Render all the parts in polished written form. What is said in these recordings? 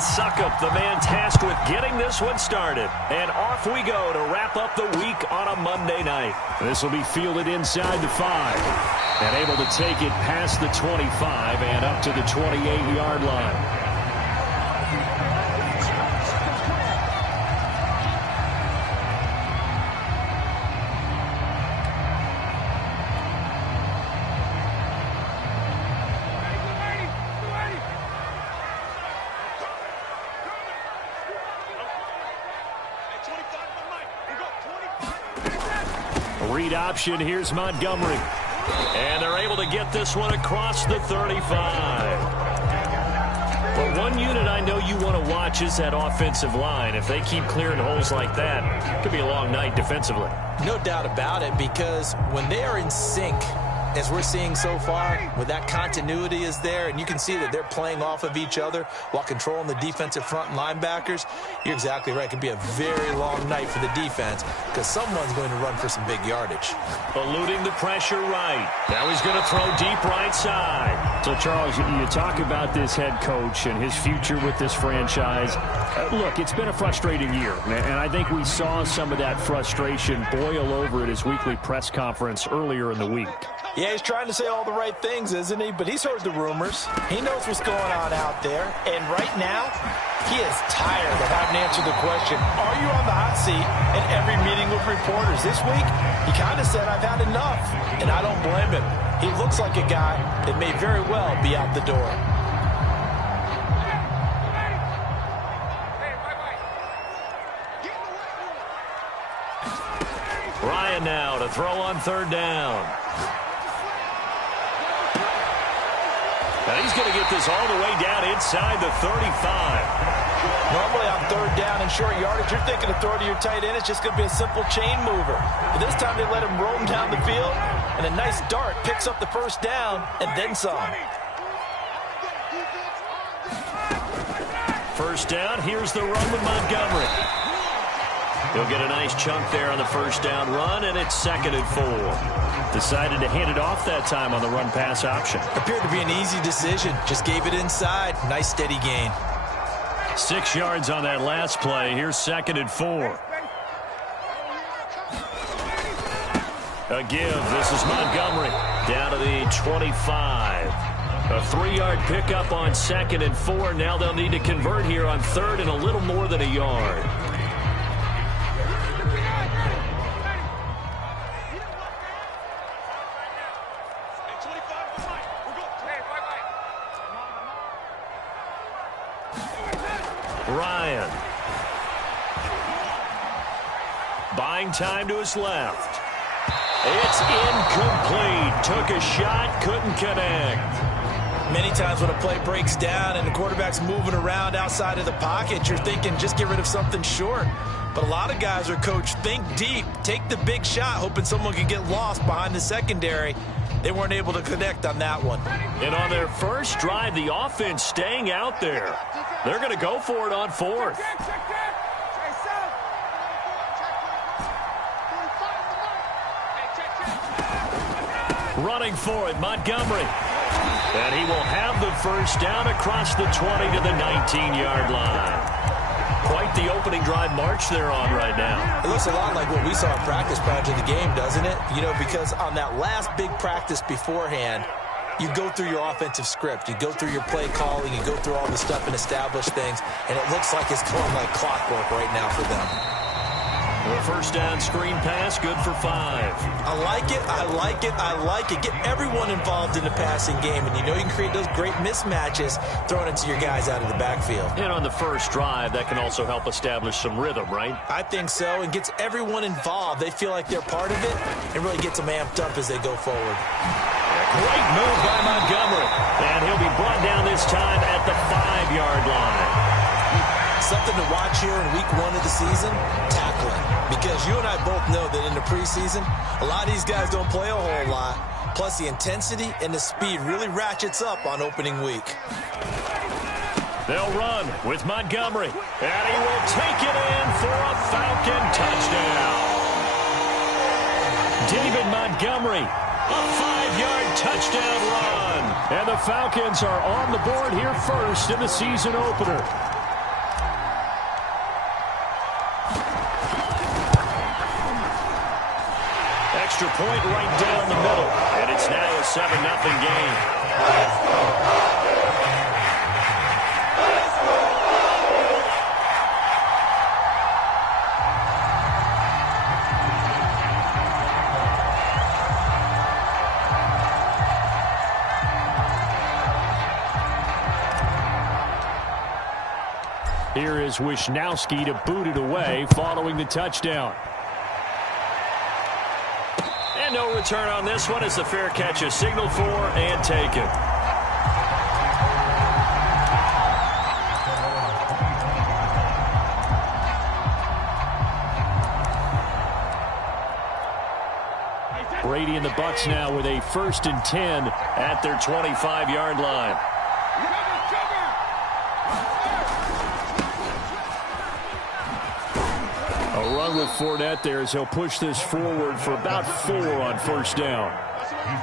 Suckup, the man tasked with getting this one started. And off we go to wrap up the week on a Monday night. This will be fielded inside the 5. And able to take it past the 25 and up to the 28-yard line. Read option. Here's Montgomery. And they're able to get this one across the 35. But one unit I know you want to watch is that offensive line. If they keep clearing holes like that, it could be a long night defensively. No doubt about it, because when they are in sync, as we're seeing so far, when that continuity is there, and you can see that they're playing off of each other while controlling the defensive front and linebackers, you're exactly right. It could be a very long night for the defense because someone's going to run for some big yardage. Eluding the pressure right. Now he's going to throw deep right side. So, Charles, you talk about this head coach and his future with this franchise. Look, it's been a frustrating year, and I think we saw some of that frustration boil over at his weekly press conference earlier in the week. Yeah, he's trying to say all the right things, isn't he? But he's heard the rumors. He knows what's going on out there. And right now, he is tired of having to answer the question, are you on the hot seat in every meeting with reporters? This week, he kind of said, I've had enough. And I don't blame him. He looks like a guy that may very well be out the door. Ryan now to throw on third down. And he's going to get this all the way down inside the 35. Normally on third down and short yardage, you're thinking to throw to your tight end. It's just going to be a simple chain mover. But this time they let him roam down the field, and a nice dart picks up the first down and then some. First down, here's the run with Montgomery. He'll get a nice chunk there on the first down run, and it's 2nd and 4. Decided to hand it off that time on the run-pass option. Appeared to be an easy decision. Just gave it inside. Nice steady gain. 6 yards on that last play. Here's 2nd and 4. A give. This is Montgomery down to the 25. A 3-yard pickup on 2nd and 4. Now they'll need to convert here on 3rd and a little more than a yard. Ryan. Buying time to his left. It's incomplete. Took a shot, couldn't connect. Many times when a play breaks down and the quarterback's moving around outside of the pocket, you're thinking just get rid of something short. But a lot of guys are coached, think deep, take the big shot, hoping someone can get lost behind the secondary. They weren't able to connect on that one. And on their first drive, the offense staying out there. They're going to go for it on 4th. Running for it, Montgomery. And he will have the first down across the 20 to the 19-yard line. Quite the opening drive march they're on right now. It looks a lot like what we saw in practice prior to the game, doesn't it? You know, because on that last big practice beforehand, you go through your offensive script. You go through your play calling. You go through all the stuff and establish things. And it looks like it's going like clockwork right now for them. The first down screen pass, good for 5. I like it, I like it, I like it. Get everyone involved in the passing game, and you know you can create those great mismatches throwing it to your guys out of the backfield. And on the first drive, that can also help establish some rhythm, right? I think so, and gets everyone involved. They feel like they're part of it, and really gets them amped up as they go forward. Great move by Montgomery, and he'll be brought down this time at the 5-yard line. Something to watch here in week 1 of the season, tackling. Because you and I both know that in the preseason, a lot of these guys don't play a whole lot. Plus, the intensity and the speed really ratchets up on opening week. They'll run with Montgomery, and he will take it in for a Falcon touchdown. David Montgomery, a 5-yard touchdown run. And the Falcons are on the board here first in the season opener. extra point right down the middle. And it's now a 7-0 game. Here is Wisnowski to boot it away following the touchdown. And no return on this one as the fair catch is signaled for and taken. Brady and the Bucs now with a 1st and 10 at their 25-yard line. A run with Fournette there as he'll push this forward for about 4 on 1st down.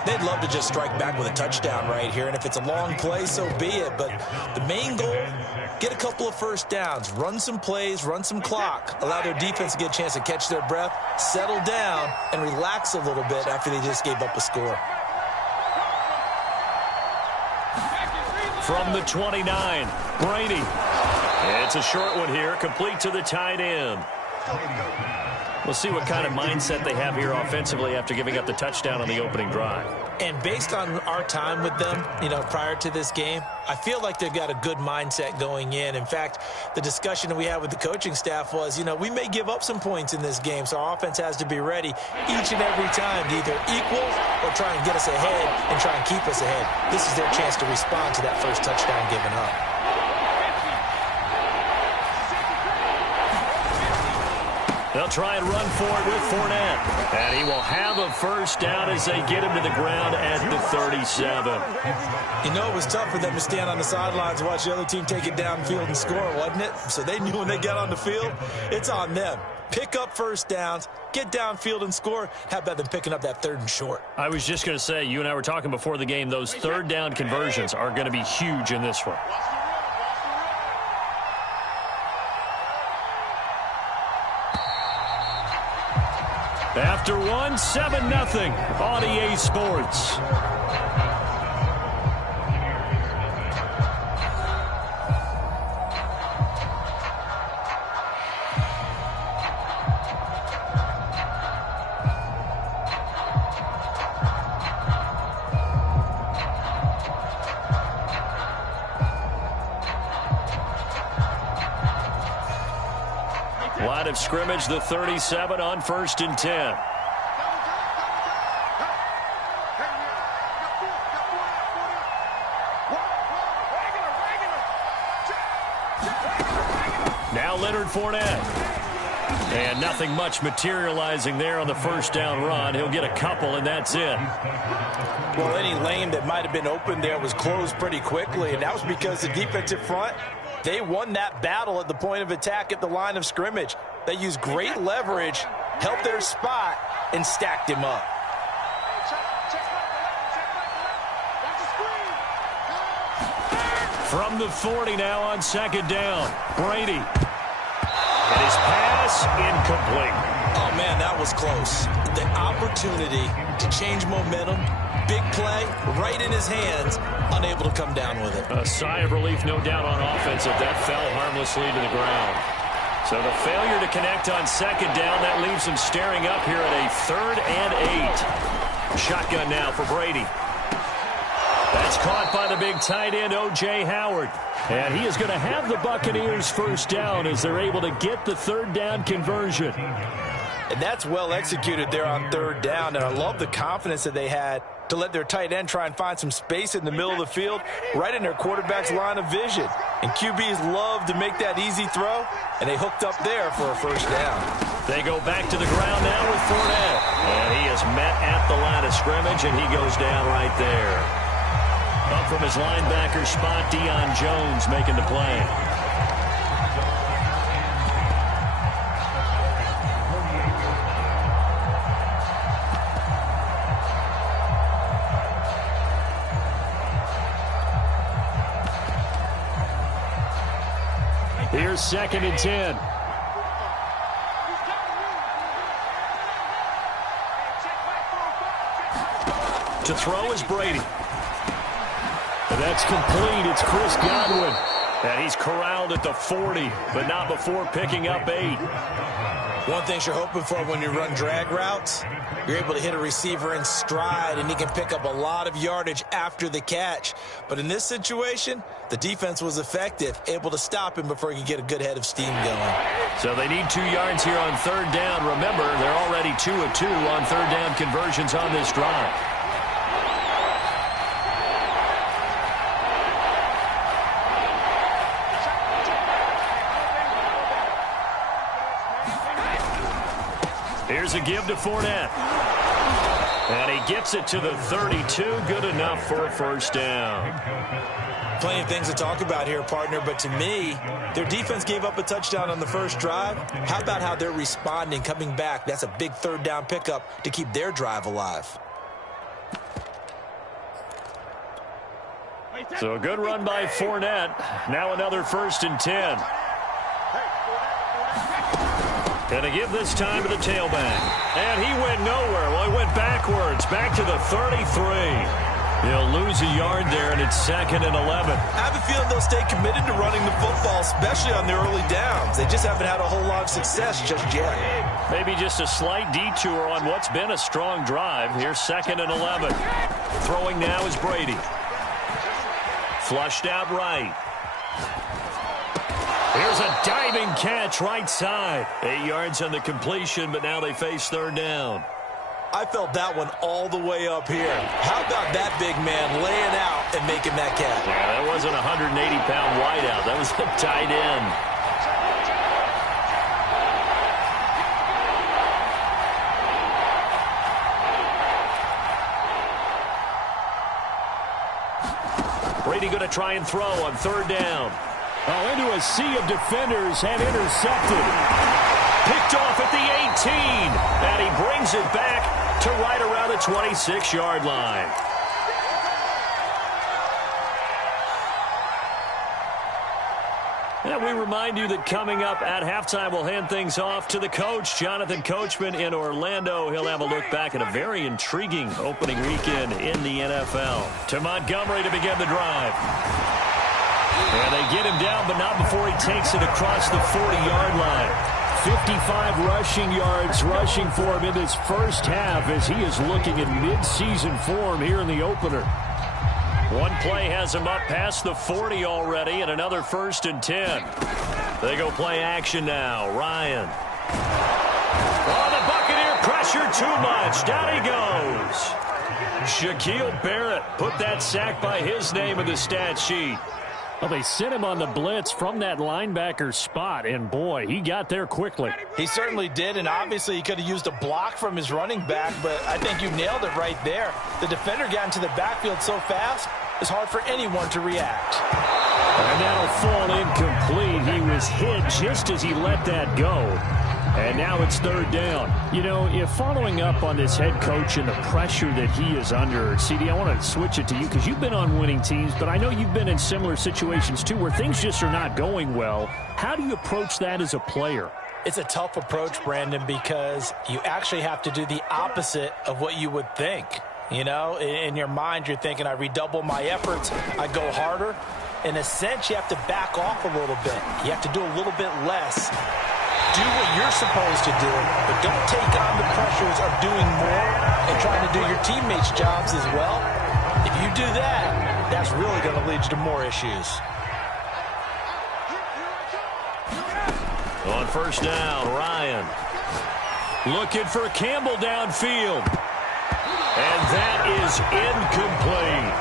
They'd love to just strike back with a touchdown right here, and if it's a long play, so be it. But the main goal, get a couple of 1st downs, run some plays, run some clock, allow their defense to get a chance to catch their breath, settle down, and relax a little bit after they just gave up a score. From the 29, Brady. It's a short one here, complete to the tight end. We'll see what kind of mindset they have here offensively after giving up the touchdown on the opening drive. And based on our time with them, prior to this game, I feel like they've got a good mindset going in. In fact, the discussion that we had with the coaching staff was, we may give up some points in this game, so our offense has to be ready each and every time to either equal or try and get us ahead and try and keep us ahead. This is their chance to respond to that first touchdown given up. They'll try and run for it with Fournette. And he will have a 1st down as they get him to the ground at the 37. It was tough for them to stand on the sidelines and watch the other team take it downfield and score, wasn't it? So they knew when they got on the field, it's on them. Pick up 1st downs, get downfield and score. How about them picking up that 3rd and short? I was just going to say, you and I were talking before the game, those 3rd down conversions are going to be huge in this one. After 7-0 on EA Sports. Line of scrimmage, the 37 on 1st and 10. Now Leonard Fournette. And nothing much materializing there on the 1st down run. He'll get a couple, and that's it. Well, any lane that might have been open there was closed pretty quickly, and that was because the defensive front, they won that battle at the point of attack at the line of scrimmage. They used great leverage, held their spot, and stacked him up. From the 40 now on 2nd down, Brady. And his pass incomplete. Oh, man, that was close. The opportunity to change momentum, big play, right in his hands, unable to come down with it. A sigh of relief, no doubt, on offense if that fell harmlessly to the ground. So the failure to connect on 2nd down, that leaves him staring up here at a 3rd and 8. Shotgun now for Brady. That's caught by the big tight end, O.J. Howard. And he is going to have the Buccaneers 1st down as they're able to get the 3rd down conversion. And that's well executed there on 3rd down. And I love the confidence that they had to let their tight end try and find some space in the middle of the field, right in their quarterback's line of vision. And QBs love to make that easy throw, and they hooked up there for a 1st down. They go back to the ground now with Fournette. And he is met at the line of scrimmage, and he goes down right there. Up from his linebacker spot, Deion Jones making the play. Here's 2nd and 10. To throw is Brady. And that's complete. It's Chris Godwin. And he's corralled at the 40, but not before picking up 8. One thing you're hoping for when you run drag routes, you're able to hit a receiver in stride, and he can pick up a lot of yardage after the catch. But in this situation, the defense was effective, able to stop him before he could get a good head of steam going. So they need 2 yards here on 3rd down. Remember, they're already 2 of 2 on 3rd down conversions on this drive. Here's a give to Fournette. And he gets it to the 32. Good enough for a 1st down. Plenty of things to talk about here, partner, but to me, their defense gave up a touchdown on the first drive. How about how they're responding, coming back? That's a big 3rd down pickup to keep their drive alive. So a good run by Fournette. Now another 1st and 10. And a give this time to the tailback. And he went nowhere. Well, he went backwards. Back to the 33. He'll lose a yard there, and it's 2nd and 11. I have a feeling they'll stay committed to running the football, especially on the early downs. They just haven't had a whole lot of success just yet. Maybe just a slight detour on what's been a strong drive. Here's 2nd and 11. Throwing now is Brady. Flushed out right. Here's a diving catch right side. 8 yards on the completion, but now they face 3rd down. I felt that one all the way up here. How about that big man laying out and making that catch? Yeah, that wasn't a 180-pound wideout. That was a tight end. Brady going to try and throw on 3rd down. Oh, into a sea of defenders and intercepted. Picked off at the 18. And he brings it back to right around the 26-yard line. And we remind you that coming up at halftime, we'll hand things off to the coach, Jonathan Coachman in Orlando. He'll have a look back at a very intriguing opening weekend in the NFL. To Montgomery to begin the drive. And they get him down, but not before he takes it across the 40-yard line. 55 rushing yards rushing for him in this first half as he is looking in mid-season form here in the opener. One play has him up past the 40 already, and another 1st and 10. They go play action now. Ryan. Oh, the Buccaneer pressure too much. Down he goes. Shaquille Barrett put that sack by his name in the stat sheet. Well, they sent him on the blitz from that linebacker spot, and boy, he got there quickly. He certainly did, and obviously he could have used a block from his running back, but I think you nailed it right there. The defender got into the backfield so fast, it's hard for anyone to react. And that'll fall incomplete. He was hit just as he let that go. And now it's 3rd down. You know, if following up on this head coach and the pressure that he is under, CD, I want to switch it to you because you've been on winning teams, but I know you've been in similar situations too where things just are not going well. How do you approach that as a player? It's a tough approach, Brandon, because you actually have to do the opposite of what you would think. You know, in your mind, you're thinking, I redouble my efforts, I go harder. In a sense, you have to back off a little bit. You have to do a little bit less. Do what you're supposed to do, but don't take on the pressures of doing more and trying to do your teammates' jobs as well. If you do that, that's really going to lead you to more issues. On 1st down, Ryan. Looking for Campbell downfield. And that is incomplete.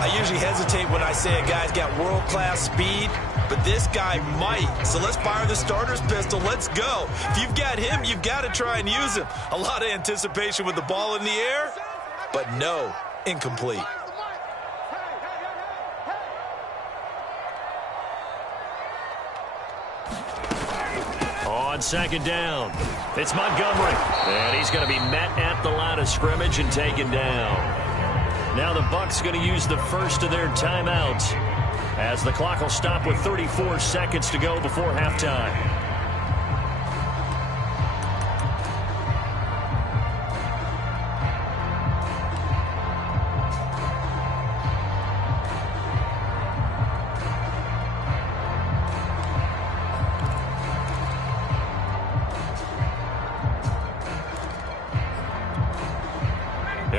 I usually hesitate when I say a guy's got world-class speed, but this guy might. So let's fire the starter's pistol. Let's go. If you've got him, you've got to try and use him. A lot of anticipation with the ball in the air, but no, incomplete. On 2nd down, it's Montgomery. And he's going to be met at the line of scrimmage and taken down. Now the Bucs going to use the first of their timeouts as the clock will stop with 34 seconds to go before halftime.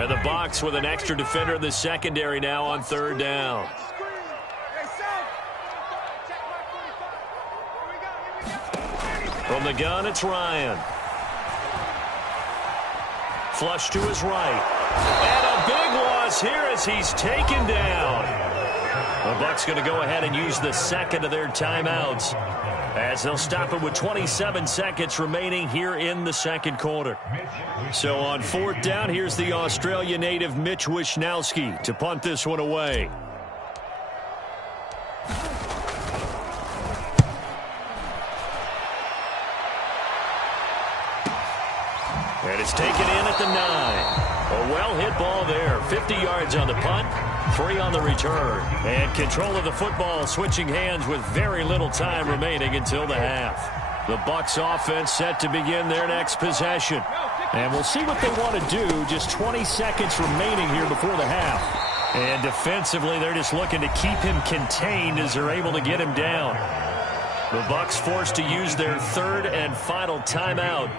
And the Bucs with an extra defender in the secondary now on third down. From the gun, it's Ryan. Flush to his right. And a big loss here as he's taken down. The Bucs going to go ahead and use the second of their timeouts as they'll stop it with 27 seconds remaining here in the second quarter. So on fourth down, here's the Australia native Mitch Wishnowsky to punt this one away. And it's taken in at the 9. A well-hit ball there. 50 yards on the punt, 3 on the return. And control of the football switching hands with very little time remaining until the half. The Bucs offense set to begin their next possession. And we'll see what they want to do. Just 20 seconds remaining here before the half. And defensively, they're just looking to keep him contained as they're able to get him down. The Bucs forced to use their third and final timeout,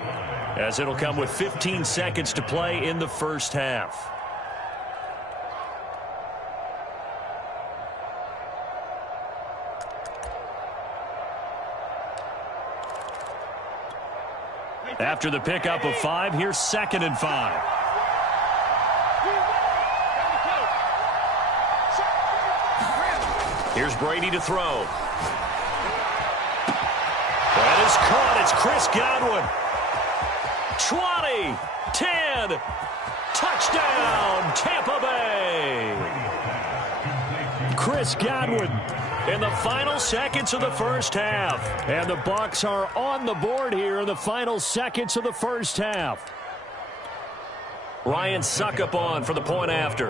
as it'll come with 15 seconds to play in the first half. After the pickup of 5, here's 2nd and 5. Here's Brady to throw. That is caught. It's Chris Godwin. 20, 10, touchdown, Tampa Bay. Chris Godwin in the final seconds of the first half. And the Bucs are on the board here in the final seconds of the first half. Ryan Suckup on for the point after.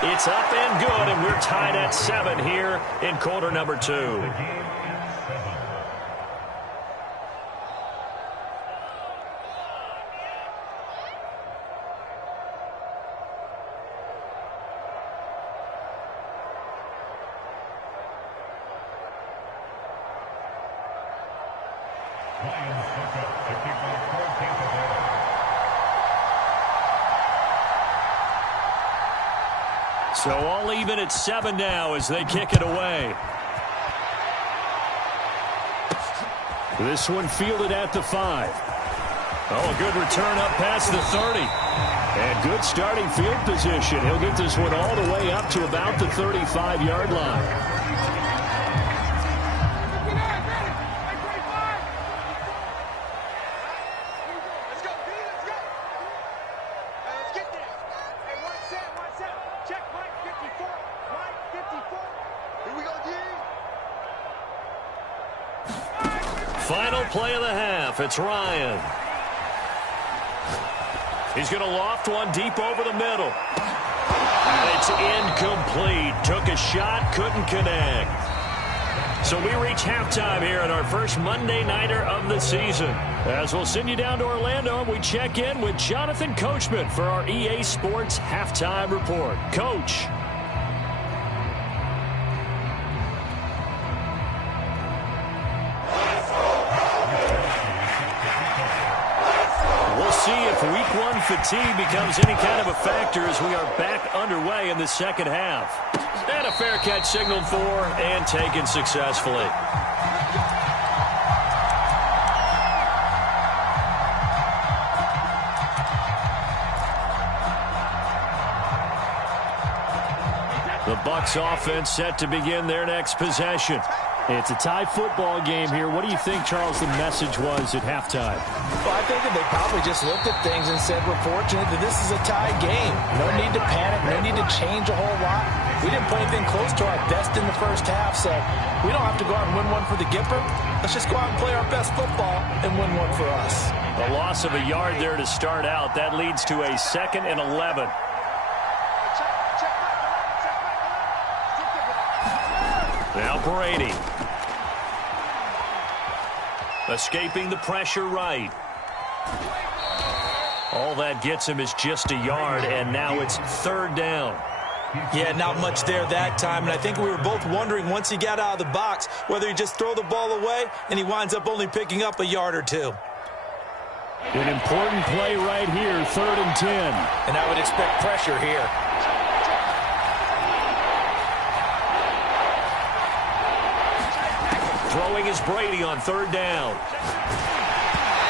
It's up and good, and we're tied at 7 here in quarter number 2. So all even at 7 now as they kick it away. This one fielded at the 5. Oh, a good return up past the 30. And good starting field position. He'll get this one all the way up to about the 35-yard line. Final play of the half. It's Ryan. He's going to loft one deep over the middle. It's incomplete. Took a shot, couldn't connect. So we reach halftime here in our first Monday Nighter of the season. As we'll send you down to Orlando, we check in with Jonathan Coachman for our EA Sports Halftime Report. Coach. See if week 1 fatigue becomes any kind of a factor as we are back underway in the second half. And a fair catch signaled for and taken successfully. The Bucs offense set to begin their next possession. It's a tie football game here. What do you think, Charles, the message was at halftime? Well, I think that they probably just looked at things and said, we're fortunate that this is a tie game. No need to panic. No need to change a whole lot. We didn't play anything close to our best in the first half, so we don't have to go out and win one for the Gipper. Let's just go out and play our best football and win one for us. A loss of a yard there to start out. That leads to a 2nd and 11. Now Brady. Escaping the pressure right. All that gets him is just a yard, and now it's 3rd down. Yeah, not much there that time, and I think we were both wondering once he got out of the box whether he just throw the ball away and he winds up only picking up a yard or two. An important play right here, 3rd and 10. And I would expect pressure here. Throwing is Brady on 3rd down.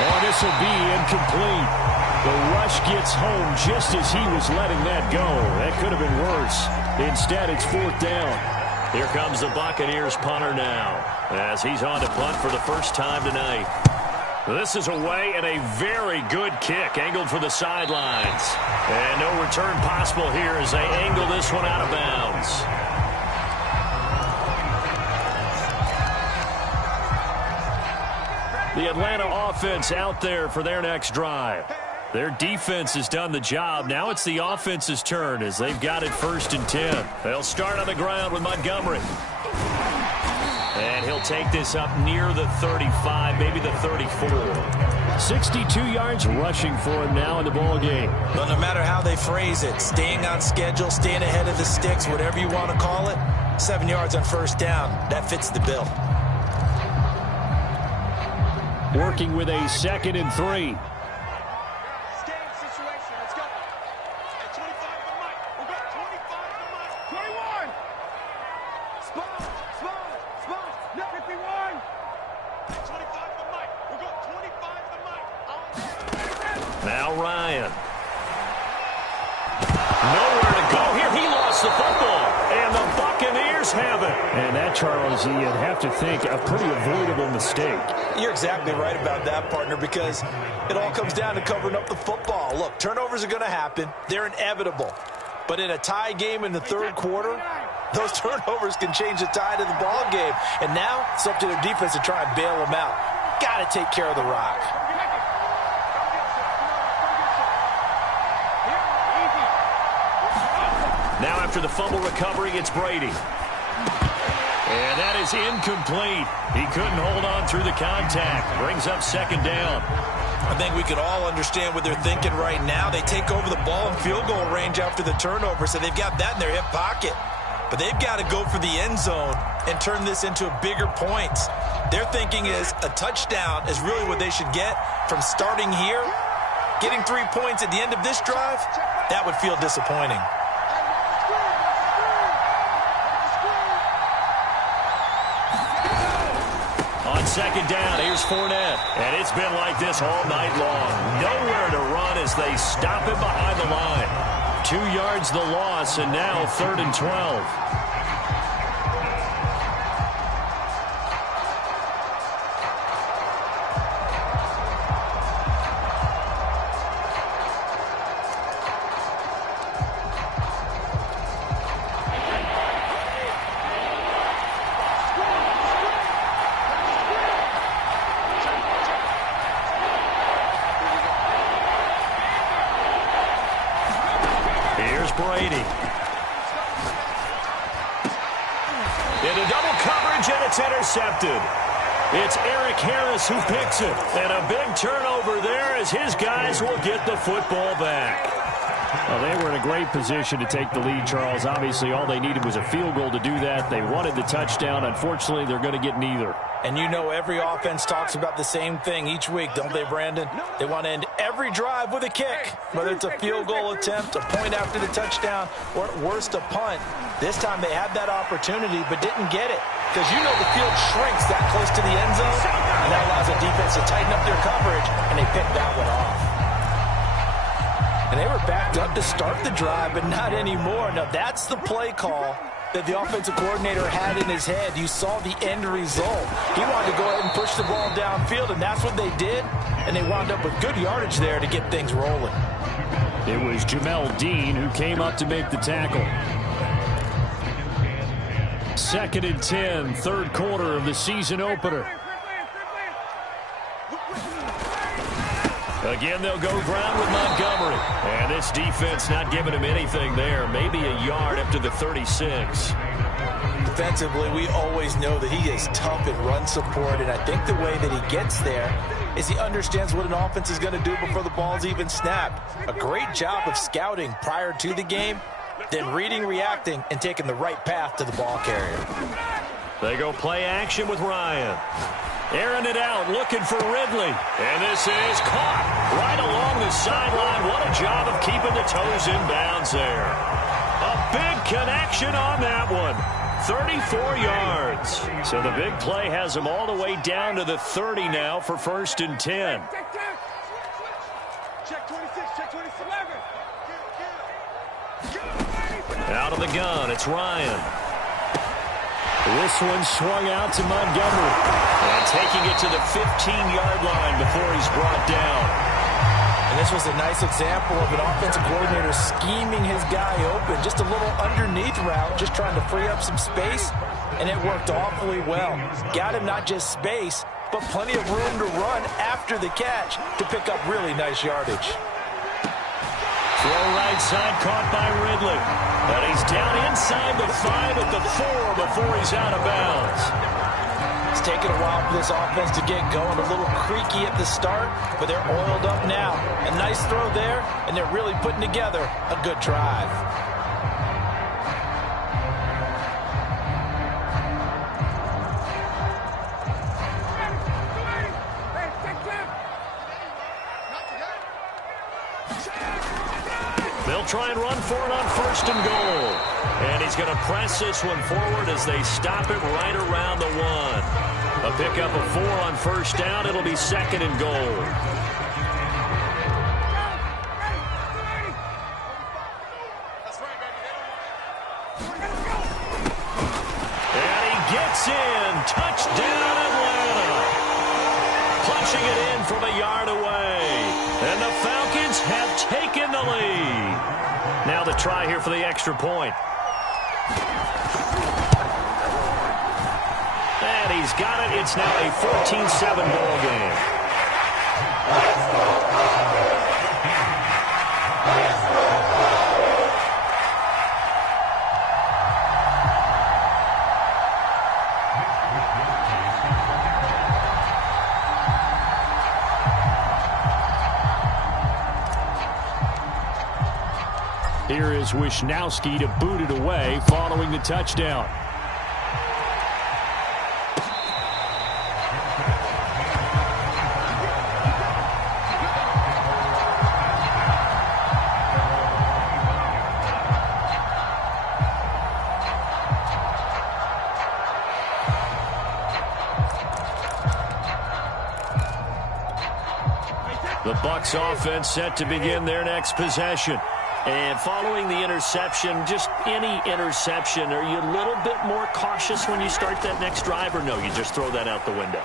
Oh, this will be incomplete. The rush gets home just as he was letting that go. That could have been worse. Instead, it's 4th down. Here comes the Buccaneers punter now, as he's on to punt for the first time tonight. This is away and a very good kick, angled for the sidelines. And no return possible here as they angle this one out of bounds. The Atlanta offense out there for their next drive. Their defense has done the job. Now it's the offense's turn as they've got it 1st and 10. They'll start on the ground with Montgomery. And he'll take this up near the 35, maybe the 34. 62 yards rushing for him now in the ball game. Well, no matter how they phrase it, staying on schedule, staying ahead of the sticks, whatever you want to call it, 7 yards on 1st down, that fits the bill. Working with a 2nd and 3. Now Ryan. Nowhere to go here. He lost the football. And the Buccaneers have it. And that, Charles, you'd have to think a pretty avoidable mistake. You're exactly right about that, partner, because it all comes down to covering up the football. Look, turnovers are going to happen. They're inevitable. But in a tie game in the 3rd quarter, those turnovers can change the tide of the ball game. And now it's up to their defense to try and bail them out. Got to take care of the rock. Now after the fumble recovery, it's Brady. And that is incomplete. He couldn't hold on through the contact. Brings up 2nd down. I think we can all understand what they're thinking right now. They take over the ball in field goal range after the turnover, so they've got that in their hip pocket. But they've got to go for the end zone and turn this into bigger points. Their thinking is a touchdown is really what they should get from starting here. Getting 3 points at the end of this drive, that would feel disappointing. On 2nd down, here's Fournette. And it's been like this all night long. Nowhere to run as they stop him behind the line. 2 yards the loss, and now 3rd and 12. Brady. Into double coverage, and it's intercepted. It's Eric Harris who picks it. And a big turnover there as his guys will get the football back. Well, they were in a great position to take the lead, Charles. Obviously, all they needed was a field goal to do that. They wanted the touchdown. Unfortunately, they're going to get neither. And you know every offense talks about the same thing each week, don't they, Brandon? They want to end every drive with a kick, whether it's a field goal attempt, a point after the touchdown, or at worst a punt. This time they had that opportunity but didn't get it because you know the field shrinks that close to the end zone, and that allows the defense to tighten up their coverage, and they picked that one off. And they were backed up to start the drive, but not anymore. Now that's the play call that the offensive coordinator had in his head. You saw the end result. He wanted to go ahead and push the ball downfield, and that's what they did, and they wound up with good yardage there to get things rolling. It was Jamel Dean who came up to make the tackle. 2nd and 10, 3rd quarter of the season opener. Again, they'll go ground with Montgomery. And this defense not giving him anything there. Maybe a yard up to the 36. Defensively, we always know that he is tough in run support, and I think the way that he gets there is he understands what an offense is going to do before the ball's even snapped. A great job of scouting prior to the game, then reading, reacting, and taking the right path to the ball carrier. They go play action with Ryan. Airing it out, looking for Ridley. And this is caught right along the sideline. What a job of keeping the toes in bounds there. A big connection on that one. 34 yards. So the big play has him all the way down to the 30 now for 1st and 10. Check 26, check 27. Out of the gun, it's Ryan. This one swung out to Montgomery. And taking it to the 15-yard line before he's brought down. And this was a nice example of an offensive coordinator scheming his guy open. Just a little underneath route, just trying to free up some space. And it worked awfully well. Got him not just space, but plenty of room to run after the catch to pick up really nice yardage. Throw right side caught by Ridley. And he's down inside the 5 at the 4 before he's out of bounds. It's taken a while for this offense to get going. A little creaky at the start, but they're oiled up now. A nice throw there, and they're really putting together a good drive. They'll try and run for it on 1st and goal. And he's going to press this one forward as they stop it right around the 1. A pickup of 4 on 1st down. It'll be 2nd and goal. And he gets in. Touchdown, Atlanta. Punching it in from a yard away. And the Falcons have taken the lead. Now the try here for the extra point. And he's got it. It's now a 14-7 ball game. Here is Wisnowski to boot it away following the touchdown. The Bucs offense set to begin their next possession. And following the interception, just any interception, are you a little bit more cautious when you start that next drive, or no, you just throw that out the window?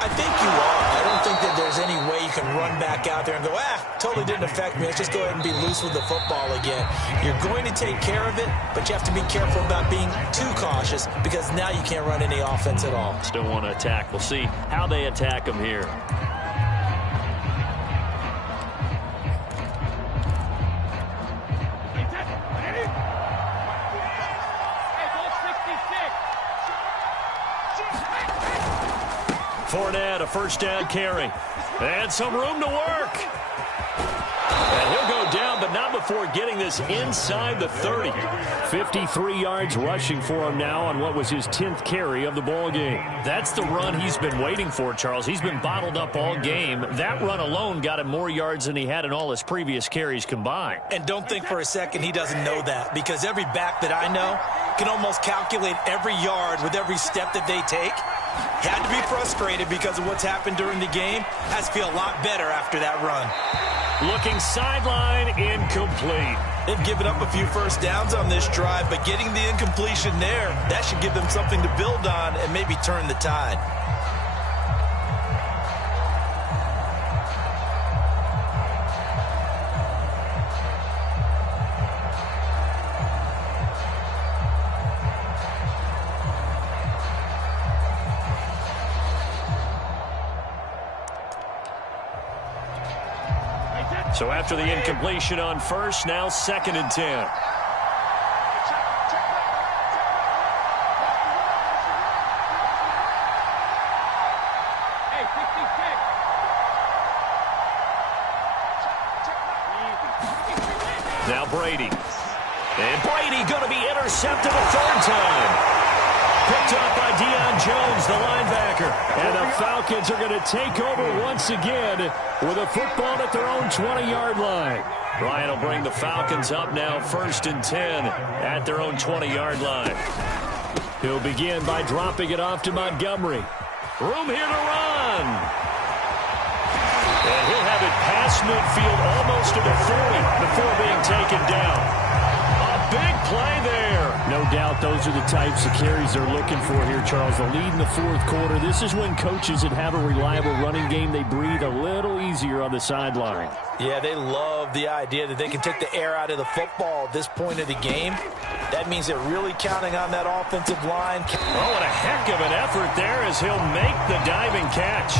I think you are. I don't think that there's any way you can run back out there and go, totally didn't affect me. Let's just go ahead and be loose with the football again. You're going to take care of it, but you have to be careful about being too cautious because now you can't run any offense at all. Still want to attack. We'll see how they attack them here. Fournette, a 1st down carry. And some room to work. And he'll go down, but not before getting this inside the 30. 53 yards rushing for him now on what was his 10th carry of the ball game. That's the run he's been waiting for, Charles. He's been bottled up all game. That run alone got him more yards than he had in all his previous carries combined. And don't think for a second he doesn't know that, because every back that I know can almost calculate every yard with every step that they take. Had to be frustrated because of what's happened during the game. Has to feel a lot better after that run. Looking sideline, incomplete. They've given up a few 1st downs on this drive, but getting the incompletion there, that should give them something to build on and maybe turn the tide. So after the incompletion on 1st, now 2nd and 10. Now Brady. And Brady going to be intercepted a third time. Picked up by Deion Jones, the linebacker. And the Falcons are going to take over once again with a football at their own 20-yard line. Ryan will bring the Falcons up now 1st and 10 at their own 20-yard line. He'll begin by dropping it off to Montgomery. Room here to run. And he'll have it past midfield almost to the 40 before being taken down. Big play there. No doubt those are the types of carries they're looking for here, Charles. The lead in the 4th quarter. This is when coaches that have a reliable running game, they breathe a little easier on the sideline. Yeah, they love the idea that they can take the air out of the football at this point of the game. That means they're really counting on that offensive line. Oh, and a heck of an effort there as he'll make the diving catch.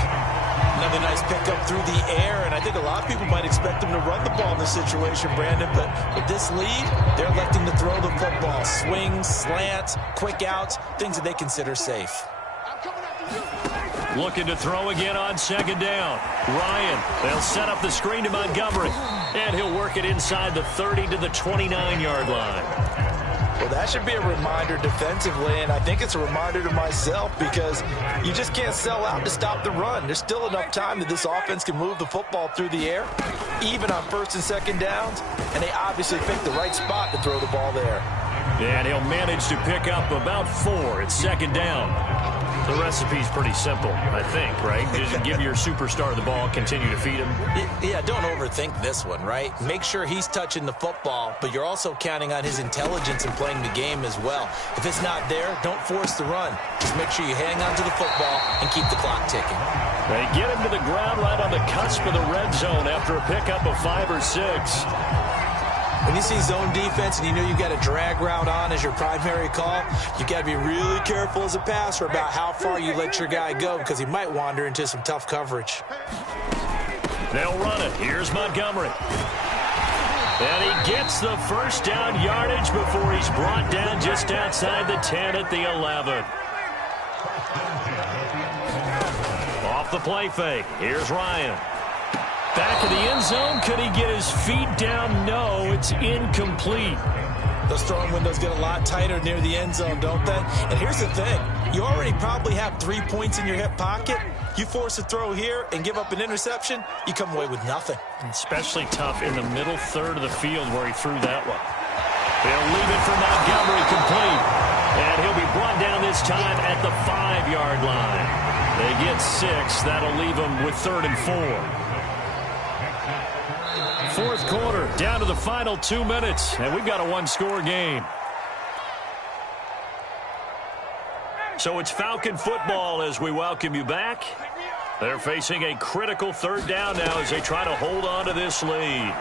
Another nice pickup through the air, and I think a lot of people might expect them to run the ball in this situation, Brandon, but with this lead, they're electing to throw the football. Swings, slants, quick outs, things that they consider safe. Looking to throw again on 2nd down. Ryan, they'll set up the screen to Montgomery, and he'll work it inside the 30 to the 29-yard line. Well, that should be a reminder defensively, and I think it's a reminder to myself because you just can't sell out to stop the run. There's still enough time that this offense can move the football through the air, even on 1st and 2nd downs, and they obviously picked the right spot to throw the ball there. And he'll manage to pick up about 4 at 2nd down. The recipe's pretty simple, I think, right? Just give your superstar the ball, continue to feed him. Yeah, don't overthink this one, right? Make sure he's touching the football, but you're also counting on his intelligence in playing the game as well. If it's not there, don't force the run. Just make sure you hang on to the football and keep the clock ticking. They get him to the ground right on the cusp of the red zone after a pickup of 5 or 6. When you see zone defense and you know you've got a drag route on as your primary call, you've got to be really careful as a passer about how far you let your guy go because he might wander into some tough coverage. They'll run it. Here's Montgomery. And he gets the 1st down yardage before he's brought down just outside the 10 at the 11. Off the play fake. Here's Ryan. Back of the end zone. Could he get his feet down? No, it's incomplete. Those throwing windows get a lot tighter near the end zone, don't they? And here's the thing. You already probably have 3 points in your hip pocket. You force a throw here and give up an interception, you come away with nothing. Especially tough in the middle 3rd of the field where he threw that one. They'll leave it for Montgomery complete. And he'll be brought down this time at the 5-yard line. They get 6. That'll leave them with 3rd and 4. 4th quarter, down to the final 2 minutes, and we've got a 1-score game. So it's Falcon football as we welcome you back. They're facing a critical 3rd down now as they try to hold on to this lead.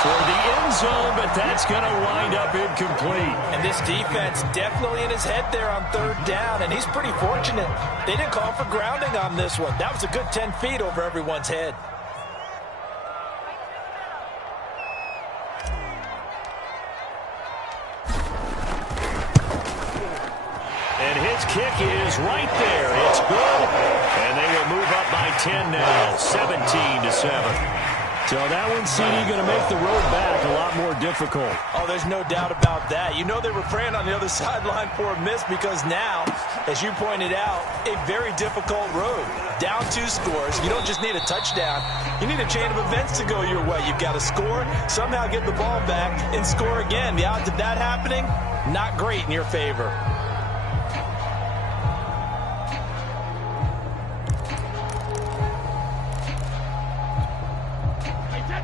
Toward the end zone, but that's going to wind up incomplete. And this defense definitely in his head there on 3rd down, and he's pretty fortunate. They didn't call for grounding on this one. That was a good 10 feet over everyone's head. And his kick is right there. It's good. And they will move up by 10 now, 17-7. So that one, CD, going to make the road back a lot more difficult. Oh, there's no doubt about that. You know they were praying on the other sideline for a miss because now, as you pointed out, a very difficult road. Down 2 scores. You don't just need a touchdown. You need a chain of events to go your way. You've got to score, somehow get the ball back, and score again. The odds of that happening, not great in your favor.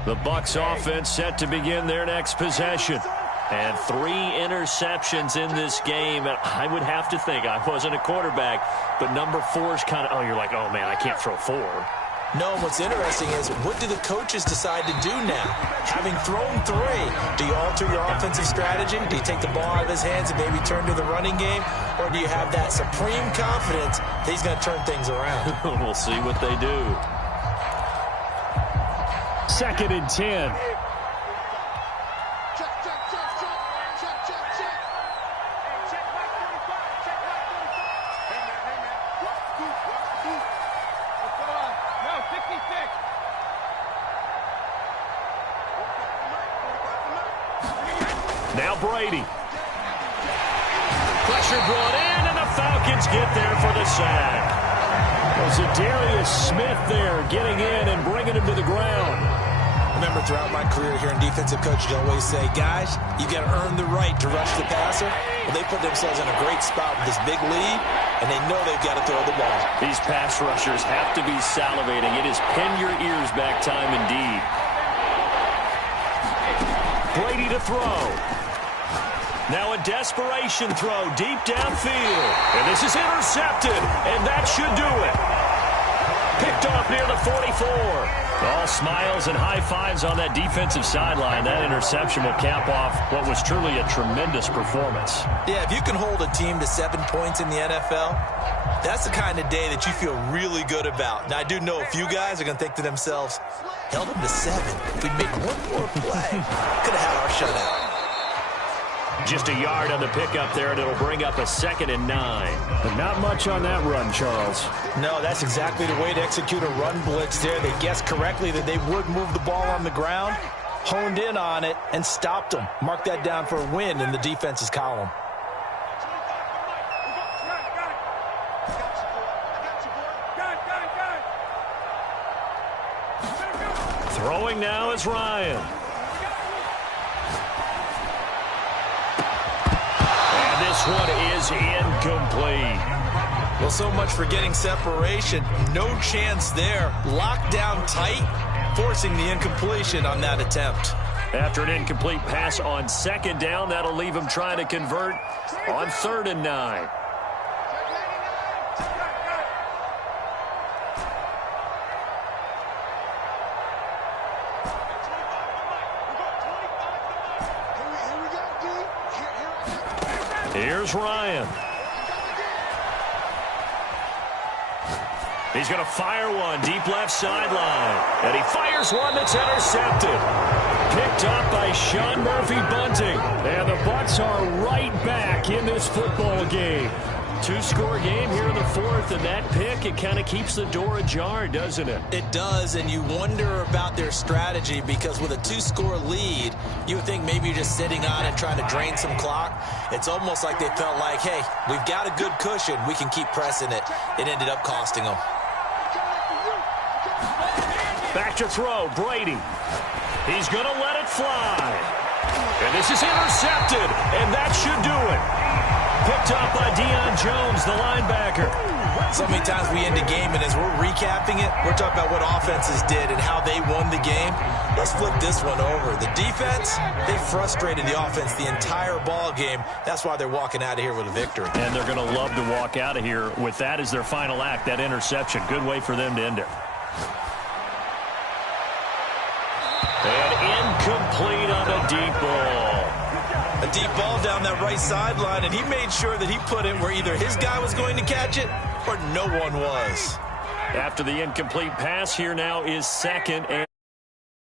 The Bucs offense set to begin their next possession. And 3 interceptions in this game. And I would have to think, I wasn't a quarterback, but number 4 is kind of, oh, you're like, oh, man, I can't throw 4. No, what's interesting is what do the coaches decide to do now? Having thrown 3, do you alter your offensive strategy? Do you take the ball out of his hands and maybe turn to the running game? Or do you have that supreme confidence that he's going to turn things around? We'll see what they do. 2nd and 10. Now Brady. Pressure brought in, and the Falcons get there for the sack. Well, Zadarius Smith there getting in and bringing him to the ground. Remember, throughout my career here in defensive coaches always say, guys, you got to earn the right to rush the passer. Well, they put themselves in a great spot with this big lead, and they know they've got to throw the ball. These pass rushers have to be salivating. It is pin your ears back time indeed. Brady to throw. Now a desperation throw deep downfield. And this is intercepted, and that should do it. Picked off near the 44. All smiles and high fives on that defensive sideline. That interception will cap off what was truly a tremendous performance. Yeah, if you can hold a team to 7 points in the NFL, that's the kind of day that you feel really good about. Now, I do know a few guys are going to think to themselves, held them to 7. If we'd made one more play, could have had our shutout. Just a yard on the pickup there, and it'll bring up a 2nd and 9. But not much on that run, Charles. No, that's exactly the way to execute a run blitz there. They guessed correctly that they would move the ball on the ground, honed in on it, and stopped them. Mark that down for a win in the defense's column. Throwing now is Ryan. This one is incomplete. Well, so much for getting separation. No chance there. Locked down tight, forcing the incompletion on that attempt. After an incomplete pass on 2nd down, that'll leave him trying to convert on 3rd and 9. Here's Ryan. He's going to fire one deep left sideline. And he fires one that's intercepted. Picked up by Sean Murphy-Bunting. And the Bucs are right back in this football game. 2-score game here in the 4th, and that pick, it kind of keeps the door ajar, doesn't it? It does, and you wonder about their strategy because with a 2-score lead, you would think maybe you're just sitting on it trying to drain some clock. It's almost like they felt like, hey, we've got a good cushion. We can keep pressing it. It ended up costing them. Back to throw, Brady. He's going to let it fly. And this is intercepted, and that should do it. Picked up by Deion Jones, the linebacker. So many times we end a game, and as we're recapping it, we're talking about what offenses did and how they won the game. Let's flip this one over. The defense, they frustrated the offense the entire ball game. That's why they're walking out of here with a victory. And they're going to love to walk out of here with that as their final act, that interception. Good way for them to end it. And incomplete on the deep ball. A deep ball down that right sideline, and he made sure that he put it where either his guy was going to catch it or no one was. After the incomplete pass, here now is 2nd and